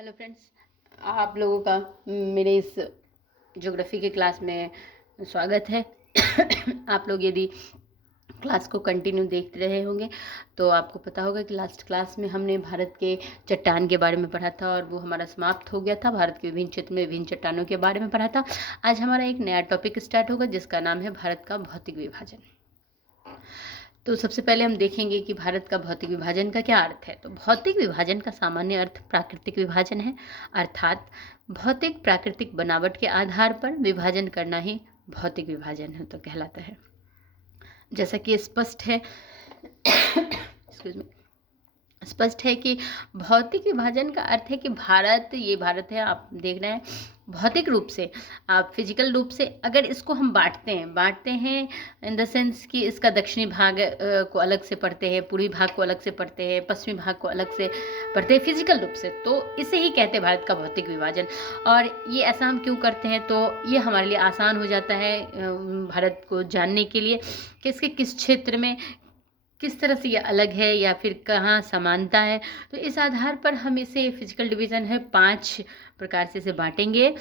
Hello friends, आप लोगों का मेरे इस ज्योग्राफी के क्लास में स्वागत है। आप लोग यदि क्लास को कंटिन्यू देखते रहे होंगे तो आपको पता होगा कि लास्ट क्लास में हमने भारत के चट्टान के बारे में पढ़ा था और वो हमारा समाप्त हो गया था। भारत के विभिन्न क्षेत्र में विभिन्न चट्टानों के बारे में पढ़ा था। आज हमारा एक नया टॉपिक स्टार्ट होगा जिसका नाम है भारत का भौतिक विभाजन। तो सबसे पहले हम देखेंगे कि भारत का भौतिक विभाजन का क्या अर्थ है। तो भौतिक विभाजन का सामान्य अर्थ प्राकृतिक विभाजन है, अर्थात भौतिक प्राकृतिक बनावट के आधार पर विभाजन करना ही भौतिक विभाजन है तो कहलाता है। जैसा कि स्पष्ट है एक्सक्यूज मी स्पष्ट है कि भौतिक विभाजन का अर्थ है कि भारत है, आप देख रहे हैं भौतिक रूप से, आप फिजिकल रूप से अगर इसको हम बांटते हैं इन द सेंस कि इसका दक्षिणी भाग को अलग से पढ़ते हैं, पूर्वी भाग को अलग से पढ़ते हैं, पश्चिमी भाग को अलग से पढ़ते हैं फिजिकल रूप से, तो इसे ही कहते हैं भारत का भौतिक विभाजन। और ये ऐसा हम क्यों करते हैं, तो ये हमारे लिए आसान हो जाता है भारत को जानने के लिए कि इसके किस क्षेत्र में किस तरह से ये अलग है या फिर कहाँ समानता है। तो इस आधार पर हम इसे फिजिकल डिवीज़न है 5 प्रकार से इसे बांटेंगे,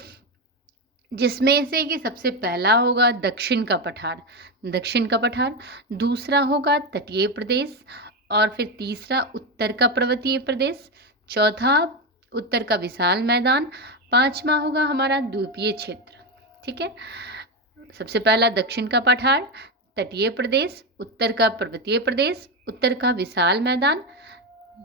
जिसमें से कि सबसे पहला होगा दक्षिण का पठार, दूसरा होगा तटीय प्रदेश, और फिर तीसरा उत्तर का पर्वतीय प्रदेश, चौथा उत्तर का विशाल मैदान, पांचवा होगा हमारा द्वीपीय क्षेत्र। ठीक है, सबसे पहला दक्षिण का पठार, तटीय प्रदेश, उत्तर का पर्वतीय प्रदेश, उत्तर का विशाल मैदान,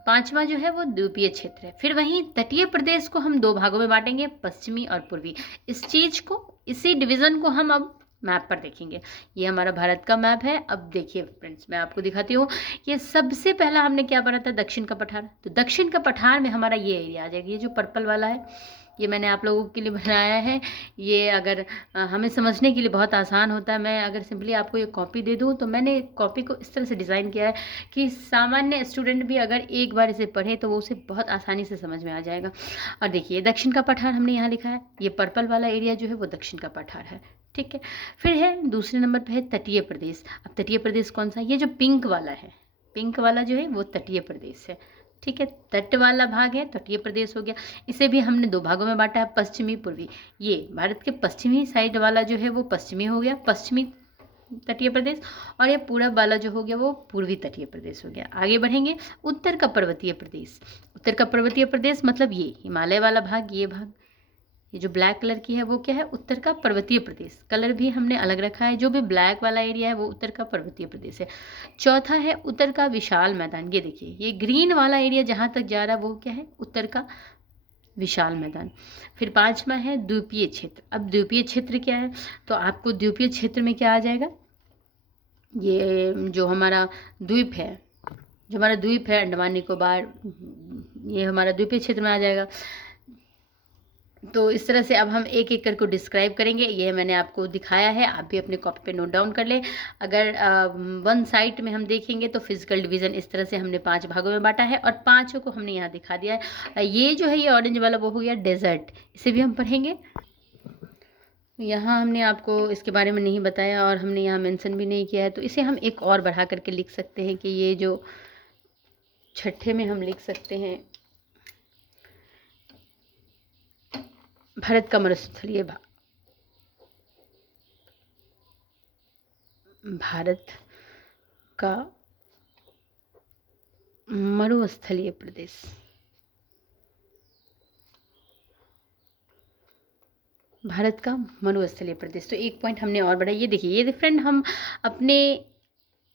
पांचवा जो है वो द्वीपीय क्षेत्र है। फिर वहीं तटीय प्रदेश को हम 2 भागों में बांटेंगे, पश्चिमी और पूर्वी। इसी डिवीजन को हम अब मैप पर देखेंगे। ये हमारा भारत का मैप है। अब देखिए फ्रेंड्स, मैं आपको दिखाती हूँ। ये सबसे पहला हमने क्या पढ़ा था, दक्षिण का पठार। तो दक्षिण का पठार में हमारा ये एरिया आ जाएगा, ये जो पर्पल वाला है ये मैंने आप लोगों के लिए बनाया है। ये अगर हमें समझने के लिए बहुत आसान होता है। मैं अगर सिंपली आपको ये कॉपी दे दूँ तो मैंने कॉपी को इस तरह से डिज़ाइन किया है कि सामान्य स्टूडेंट भी अगर एक बार इसे पढ़े तो वो उसे बहुत आसानी से समझ में आ जाएगा। और देखिए दक्षिण का पठार हमने यहाँ लिखा है, ये पर्पल वाला एरिया जो है वो दक्षिण का पठार है। ठीक है, फिर है दूसरे नंबर पे है तटीय प्रदेश। अब तटीय प्रदेश कौन सा, ये जो पिंक वाला जो है वो तटीय प्रदेश है। ठीक है, तट वाला भाग है तटीय प्रदेश हो गया। इसे भी हमने 2 भागों में बांटा है, पश्चिमी पूर्वी। ये भारत के पश्चिमी साइड वाला जो है वो पश्चिमी हो गया, पश्चिमी तटीय प्रदेश, और ये पूरब वाला जो हो गया वो पूर्वी तटीय प्रदेश हो गया। आगे बढ़ेंगे, उत्तर का पर्वतीय प्रदेश मतलब ये हिमालय वाला भाग, ये जो ब्लैक कलर की है वो क्या है, उत्तर का पर्वतीय प्रदेश। कलर भी हमने अलग रखा है, जो भी ब्लैक वाला एरिया है वो उत्तर का पर्वतीय प्रदेश है। चौथा है उत्तर का विशाल मैदान। ये देखिए ये ग्रीन वाला एरिया जहाँ तक जा रहा है वो क्या है, उत्तर का विशाल मैदान। फिर पांचवा है द्वीपीय क्षेत्र। अब द्वीपीय क्षेत्र क्या है, तो आपको द्वीपीय क्षेत्र में क्या आ जाएगा, ये जो हमारा द्वीप है अंडमान निकोबार, ये हमारा द्वीपीय क्षेत्र में आ जाएगा। तो इस तरह से अब हम एक एक करके डिस्क्राइब करेंगे। ये मैंने आपको दिखाया है, आप भी अपने कॉपी पे नोट डाउन कर लें। अगर वन साइड में हम देखेंगे तो फिजिकल डिवीज़न इस तरह से हमने 5 भागों में बांटा है और 5 को हमने यहाँ दिखा दिया है। ये जो है ये ऑरेंज वाला वो हो गया डेजर्ट, इसे भी हम पढ़ेंगे। यहाँ हमने आपको इसके बारे में नहीं बताया और हमने यहाँ मेंशन भी नहीं किया है, तो इसे हम एक और बढ़ा करके लिख सकते हैं कि ये जो छठे में हम लिख सकते हैं भारत का मरुस्थलीय भाग, भारत का मरुस्थलीय प्रदेश। भारत का मरुस्थलीय प्रदेश, तो एक पॉइंट हमने और बढ़ाया। ये देखिए ये फ्रेंड हम अपने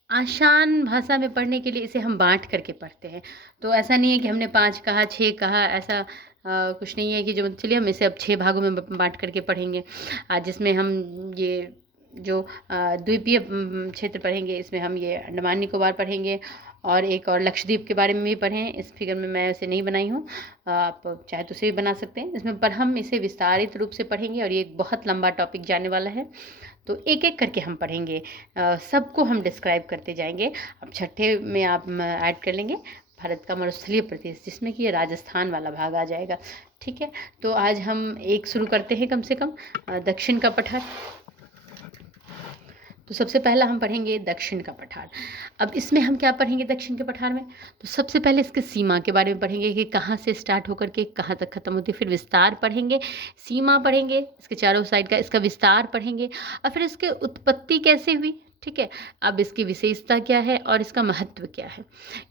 आसान भाषा में पढ़ने के लिए इसे हम बांट करके पढ़ते हैं। तो ऐसा नहीं है कि हमने 5 कहा 6 कहा, ऐसा कुछ नहीं है कि जो, चलिए हम इसे अब 6 भागों में बांट करके पढ़ेंगे, जिसमें हम ये जो द्वीपीय क्षेत्र पढ़ेंगे, इसमें हम ये अंडमान निकोबार पढ़ेंगे और एक और लक्षद्वीप के बारे में भी पढ़ें। इस फिगर में मैं इसे नहीं बनाई हूँ, आप चाहे तो उसे भी बना सकते हैं इसमें, पर हम इसे विस्तारित रूप से पढ़ेंगे और ये एक बहुत लंबा टॉपिक जाने वाला है, तो एक एक करके हम पढ़ेंगे, सबको हम डिस्क्राइब करते जाएंगे। अब छठे में आप ऐड कर लेंगे भारत का मरुस्थलीय प्रदेश, जिसमें कि ये राजस्थान वाला भाग आ जाएगा। ठीक है, तो आज हम एक शुरू करते हैं कम से कम दक्षिण का पठार। तो सबसे पहला हम पढ़ेंगे दक्षिण का पठार। अब इसमें हम क्या पढ़ेंगे दक्षिण के पठार में? तो सबसे पहले इसके सीमा के बारे में पढ़ेंगे कि कहाँ से स्टार्ट होकर के कहाँ तक खत्म होती है। फिर विस्तार पढ़ेंगे, सीमा पढ़ेंगे, इसके चारों साइड का इसका विस्तार पढ़ेंगे, और फिर इसकी उत्पत्ति कैसे हुई, ठीक है। अब इसकी विशेषता क्या है और इसका महत्व क्या है,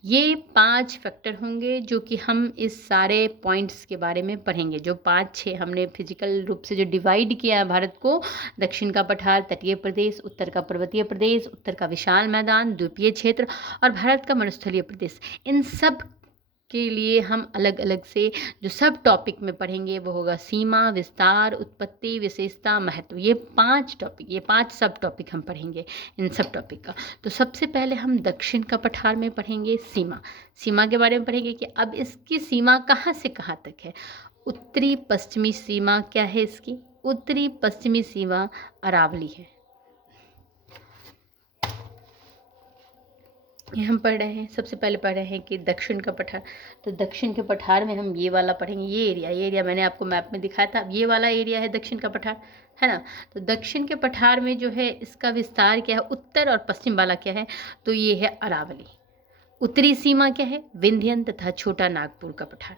ये 5 फैक्टर होंगे जो कि हम इस सारे पॉइंट्स के बारे में पढ़ेंगे। जो 5-6 हमने फिजिकल रूप से जो डिवाइड किया है भारत को, दक्षिण का पठार, तटीय प्रदेश, उत्तर का पर्वतीय प्रदेश, उत्तर का विशाल मैदान, द्वीपीय क्षेत्र और भारत का मरुस्थलीय प्रदेश, इन सब के लिए हम अलग अलग से जो सब टॉपिक में पढ़ेंगे वो होगा सीमा, विस्तार, उत्पत्ति, विशेषता, महत्व। ये 5 टॉपिक, ये 5 सब टॉपिक हम पढ़ेंगे इन सब टॉपिक का। तो सबसे पहले हम दक्षिण का पठार में पढ़ेंगे सीमा। सीमा के बारे में पढ़ेंगे कि अब इसकी सीमा कहाँ से कहाँ तक है। उत्तरी पश्चिमी सीमा क्या है इसकी? उत्तरी पश्चिमी सीमा अरावली है। ये हम पढ़ रहे हैं, सबसे पहले पढ़ रहे हैं कि दक्षिण का पठार। तो दक्षिण के पठार में हम ये वाला पढ़ेंगे, ये एरिया मैंने आपको मैप में दिखाया था। अब ये वाला एरिया है दक्षिण का पठार, है ना। तो दक्षिण के पठार में जो है इसका विस्तार क्या है, उत्तर और पश्चिम वाला क्या है, तो ये है अरावली। उत्तरी सीमा क्या है, विंध्यन तथा छोटा नागपुर का पठार।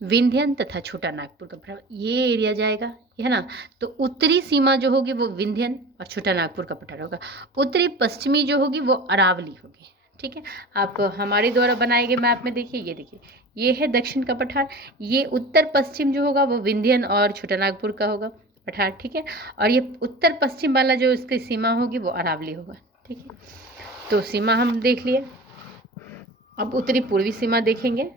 विंध्यन तथा छोटा नागपुर का पठार ये एरिया जाएगा, है ना। तो उत्तरी सीमा जो होगी वो विंध्यन और छोटा नागपुर का पठार होगा। उत्तरी पश्चिमी जो होगी वो अरावली होगी, ठीक है। आप हमारे द्वारा बनाए गए मैप में देखिए, ये देखिए, ये है दक्षिण का पठार। ये उत्तर पश्चिम जो होगा वो विंध्यन और छोटा नागपुर का होगा पठार, ठीक है। और ये उत्तर पश्चिम वाला जो इसकी सीमा होगी वो अरावली होगा, ठीक है। तो सीमा हम देख लिए। अब उत्तरी पूर्वी सीमा देखेंगे।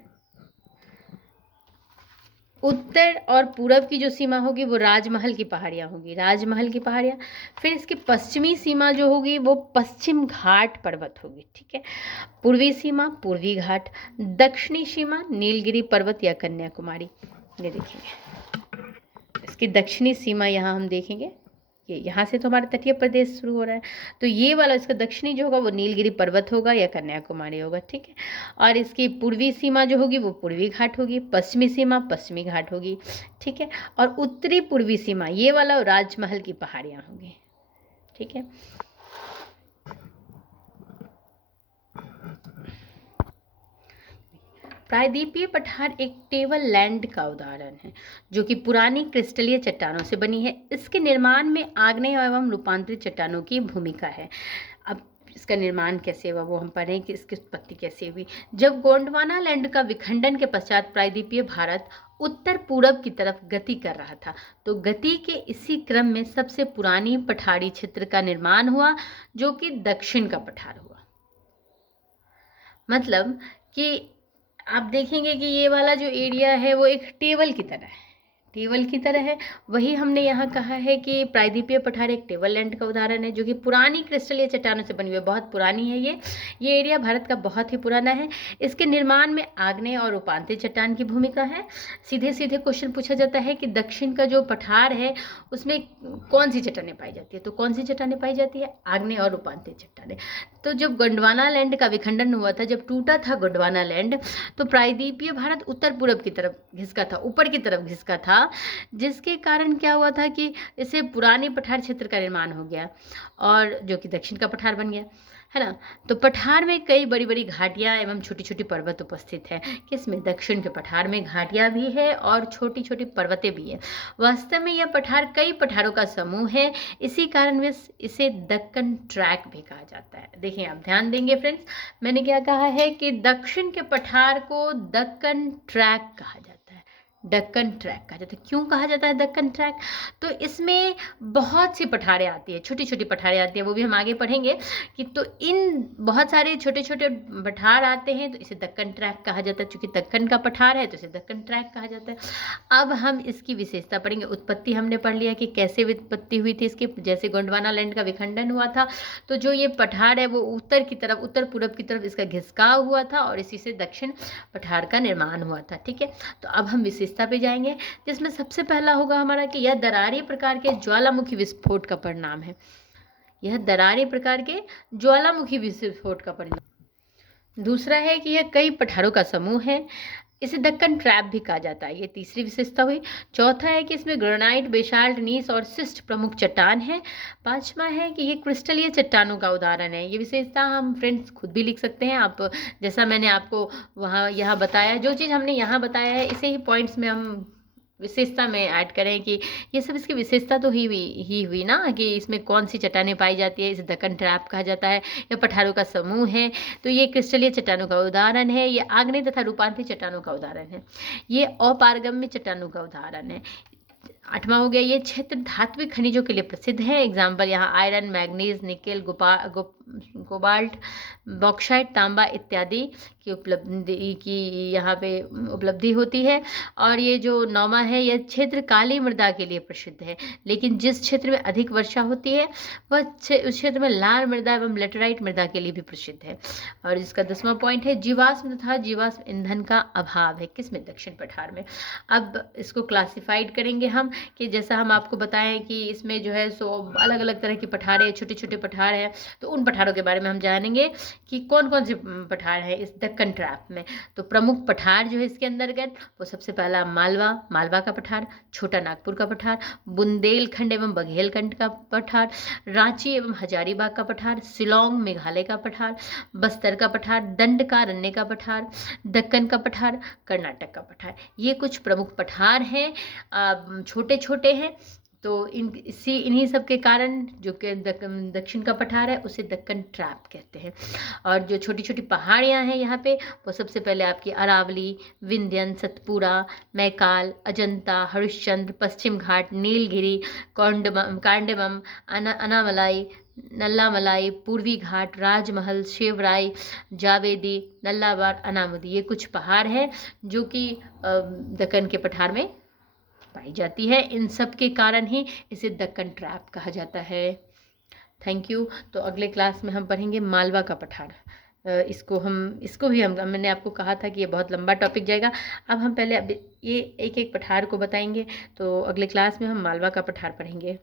उत्तर और पूरब की जो सीमा होगी वो राजमहल की पहाड़ियाँ होगी, राजमहल की पहाड़ियाँ। फिर इसकी पश्चिमी सीमा जो होगी वो पश्चिम घाट पर्वत होगी, ठीक है। पूर्वी सीमा पूर्वी घाट, दक्षिणी सीमा नीलगिरी पर्वत या कन्याकुमारी। ये देखेंगे इसकी दक्षिणी सीमा, यहाँ हम देखेंगे ये यहाँ से तो हमारा तटीय प्रदेश शुरू हो रहा है, तो ये वाला इसका दक्षिणी जो होगा वो नीलगिरी पर्वत होगा या कन्याकुमारी होगा, ठीक है। और इसकी पूर्वी सीमा जो होगी वो पूर्वी घाट होगी, पश्चिमी सीमा पश्चिमी घाट होगी, ठीक है। और उत्तरी पूर्वी सीमा ये वाला राजमहल की पहाड़ियाँ होंगी, ठीक है। प्रायद्वीपीय पठार एक टेबल लैंड का उदाहरण है जो कि पुरानी क्रिस्टलीय चट्टानों से बनी है। इसके निर्माण में आग्नेय एवं रूपांतरित चट्टानों की भूमिका है। अब इसका निर्माण कैसे हुआ वो हम पढ़ें कि इसकी उत्पत्ति कैसे हुई। जब गोंडवाना लैंड का विखंडन के पश्चात प्रायद्वीपीय भारत उत्तर पूरब की तरफ गति कर रहा था, तो गति के इसी क्रम में सबसे पुरानी पठारी क्षेत्र का निर्माण हुआ जो कि दक्षिण का पठार हुआ। मतलब कि आप देखेंगे कि ये वाला जो एरिया है वो एक टेबल की तरह है, टेबल की तरह है। वही हमने यहाँ कहा है कि प्रायद्वीपीय पठार एक टेबल लैंड का उदाहरण है जो कि पुरानी क्रिस्टलीय चट्टानों से बनी हुई है, बहुत पुरानी है ये एरिया भारत का बहुत ही पुराना है। इसके निर्माण में आग्नेय और रूपांतरित चट्टान की भूमिका है। सीधे सीधे क्वेश्चन पूछा जाता है कि दक्षिण का जो पठार है उसमें कौन सी चट्टानें पाई जाती है, तो कौन सी चट्टानें पाई जाती है, आग्नेय और रूपांतरित चट्टानें। तो जब गोंडवाना लैंड का विखंडन हुआ था, जब टूटा था गोंडवाना लैंड, तो प्रायद्वीपीय भारत उत्तर पूरब की तरफ घिसका था, ऊपर की तरफ घिसका था, जिसके कारण क्या हुआ था कि इसे पुराने पठार क्षेत्र का निर्माण हो गया और जो कि दक्षिण का पठार बन गया, है ना। तो पठार में कई बड़ी बड़ी घाटियाँ एवं छोटी छोटी पर्वत उपस्थित है। किसमें? दक्षिण के पठार में घाटियाँ भी है और छोटी छोटी पर्वतें भी है। वास्तव में यह पठार कई पठारों का समूह है, इसी कारण इसे दक्कन ट्रैक भी कहा जाता है। देखिए आप ध्यान देंगे फ्रेंड्स, मैंने क्या कहा है कि दक्षिण के पठार को दक्कन ट्रैक कहा जाता है, दक्कन ट्रैक कहा जाता है। क्यों कहा जाता है दक्कन ट्रैक? तो इसमें बहुत सी पठारें आती है, छोटी छोटी पठारें आती है, वो भी हम आगे पढ़ेंगे कि तो इन बहुत सारे छोटे छोटे पठार आते हैं तो इसे दक्कन ट्रैक कहा जाता है। चूँकि दक्कन का पठार है तो इसे दक्कन ट्रैक कहा जाता है। अब हम इसकी विशेषता पढ़ेंगे। उत्पत्ति हमने पढ़ लिया कि कैसे उत्पत्ति हुई थी इसकी। जैसे गोंडवाना लैंड का विखंडन हुआ था तो जो ये पठार है वो उत्तर की तरफ, उत्तर पूरब की तरफ इसका घिसकाव हुआ था और इसी से दक्षिण पठार का निर्माण हुआ था, ठीक है। तो अब हम विशेषता पे जाएंगे, जिसमें सबसे पहला होगा हमारा कि यह दरारी प्रकार के ज्वालामुखी विस्फोट का परिणाम है। यह दरारी प्रकार के ज्वालामुखी विस्फोट का परिणाम। दूसरा है कि यह कई पठारों का समूह है। इसे दक्कन ट्रैप भी कहा जाता है, ये तीसरी विशेषता हुई। चौथा है कि इसमें ग्रेनाइट, बेसाल्ट, नीस और सिस्ट प्रमुख चट्टान है। पांचवा है कि ये क्रिस्टलीय चट्टानों का उदाहरण है। ये विशेषता हम फ्रेंड्स खुद भी लिख सकते हैं। आप जैसा मैंने आपको वहाँ यहाँ बताया, जो चीज़ हमने यहाँ बताया है इसे ही पॉइंट्स में हम विशेषता में ऐड करें कि ये सब इसकी विशेषता तो ही हुई ना, कि इसमें कौन सी चट्टानें पाई जाती है, इसे दक्कन ट्रैप कहा जाता है, या पठारों का समूह है। तो ये क्रिस्टलीय चट्टानों का उदाहरण है, ये आग्नेय तथा रूपांतरित चट्टानों का उदाहरण है, ये अपारगम्य चट्टानों का उदाहरण है। आठवां हो गया, ये क्षेत्र धात्विक खनिजों के लिए प्रसिद्ध है। एग्जाम्पल यहाँ iron, manganese, nickel, cobalt, bauxite, तांबा इत्यादि की उपलब्धि की यहाँ पे उपलब्धि होती है। और ये जो नौवां है, यह क्षेत्र काली मृदा के लिए प्रसिद्ध है, लेकिन जिस क्षेत्र में अधिक वर्षा होती है वह उस क्षेत्र में लाल मृदा एवं लेटराइट मृदा के लिए भी प्रसिद्ध है। और इसका 10वां पॉइंट है, जीवाश्म तथा जीवाश्म ईंधन का अभाव है। किसमें? दक्षिण पठार में। अब इसको क्लासिफाइड करेंगे हम, कि जैसा हम आपको बताएं कि इसमें जो है सो अलग अलग तरह की पठार है, छोटे छोटे पठार हैं, तो उन पठारों के बारे में हम जानेंगे कि कौन कौन से पठार है इस दक्कन ट्रैप में। तो प्रमुख पठार जो है इसके अंतर्गत, वो सबसे पहला मालवा का पठार, छोटा नागपुर का पठार, बुंदेलखंड एवं बघेलखंड का पठार, रांची एवं हजारीबाग का पठार, शिलोंग मेघालय का पठार, बस्तर का पठार, दंडकारण्य का पठार, दक्कन का पठार, कर्नाटक का पठार। ये कुछ प्रमुख पठार हैं, छोटे छोटे हैं। तो इन्हीं सब के कारण जो कि दक्षिण का पठार है उसे दक्कन ट्रैप कहते हैं। और जो छोटी छोटी पहाड़ियाँ हैं यहाँ पे, वो सबसे पहले आपकी अरावली, विंध्यन, सतपुड़ा, मैकाल, अजंता, हरिश्चंद्र, पश्चिम घाट, नीलगिरी, कांडमम, अनामलाई, नल्लामलाई, पूर्वी घाट, राजमहल, शेवराई, जावेदी, नल्लाबार, अनामुदी, ये कुछ पहाड़ हैं जो कि दक्कन के पठार में पाई जाती है। इन सब के कारण ही इसे दक्कन ट्रैप कहा जाता है। Thank you. तो अगले क्लास में हम पढ़ेंगे मालवा का पठार। इसको भी मैंने आपको कहा था कि ये बहुत लंबा टॉपिक जाएगा। अब हम पहले ये एक एक पठार को बताएंगे, तो अगले क्लास में हम मालवा का पठार पढ़ेंगे।